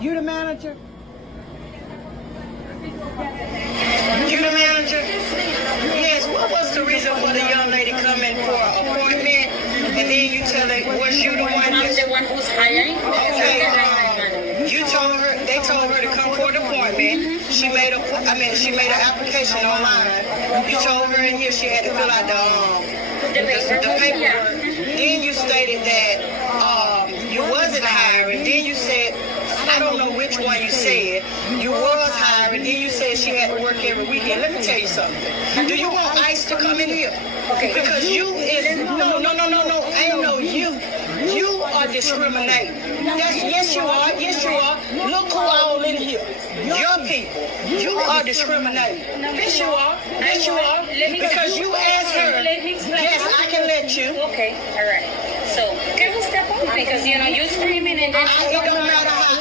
You the manager? You the manager? Yes, what was the reason for the young lady coming for an appointment? And then you tell her, was you the one? I'm the one who's hiring. Okay, you told her, they told her to come for an appointment. She made an application online. You told her in here she had to fill out the paperwork. Then you stated that you wasn't hiring. Then you said, I don't know which one you said. You was hiring. Then you said she had to work every weekend. Let me tell you something. Do you want ICE to come in here? Okay. Because you is no. Ain't no you. You are discriminating. Yes, you are. Yes, you are. Look who all in here. Your people. You are discriminating. Yes, you are. Yes, you are. Because you asked her. Yes, I can let you. Okay, all right. So, can we step up? Because, you're screaming and then... It don't matter how.